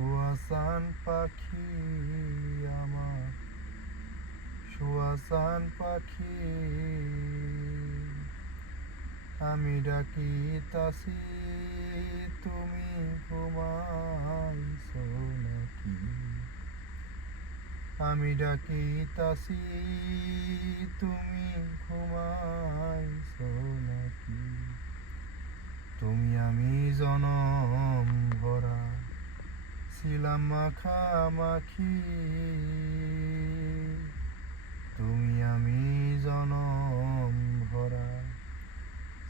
সুয়াসান পাখি আমার সুয়াসান পাখি আমি ডাকিতাছি তুমি ঘুমাইছো নাকি আমি ডাকিতাছি তুমি ঘুমাইছো নাকি তুমি আমি জনম ভরা ছিলাম মাখামাখি তুমি আমি জনম ভরা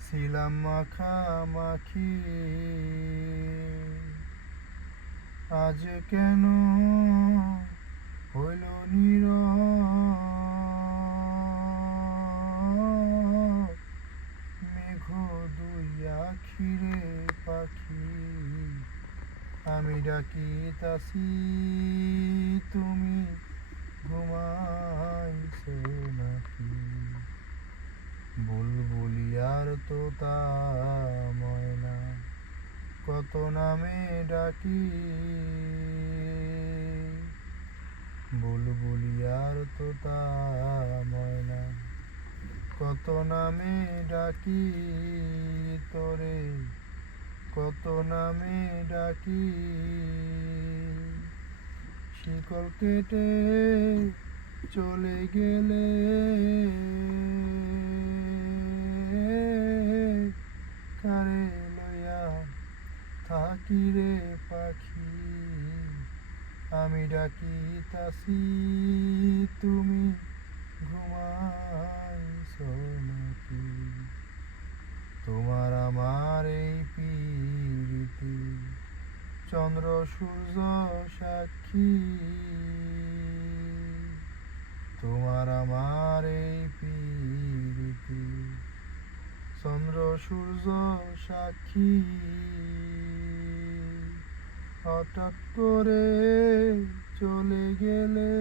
ছিলাম মাখামাখি আজ কেন হইল নীরব মেঘ দুই আখিরে পাখি আমি ডাকিতাছি তুমি ঘুমাইছো নাকি বুলবুলিয়ার তোতা ময়না কত নামে ডাকি বুলবুলিয়ার তোতা ময়না কত নামে ডাকি তোরে কত নামে ডাকি শিকল কেটে চলে গেলে কারে লইয়া থাকি রে পাখি আমি ডাকিতাছি তুমি ঘুমাইছো নাকি তোমার আমার এই পীড়িতি চন্দ্র সূর্য সাক্ষী তোমার আমার এই পীড়িতি চন্দ্র সূর্য সাক্ষী হঠাৎ করে চলে গেলে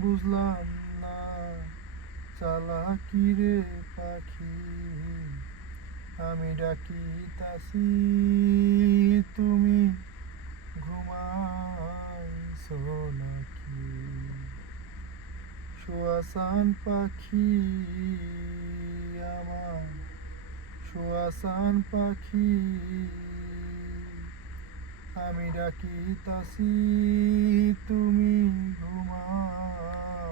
বুঝলাম না চালাকি রে পাখি আমি ডাকিতাছি তুমি ঘুমাইছো নাকি সুয়াসান পাখি আমার সুয়াসান পাখি আমি ডাকিতাছি তুমি ঘুমাইছো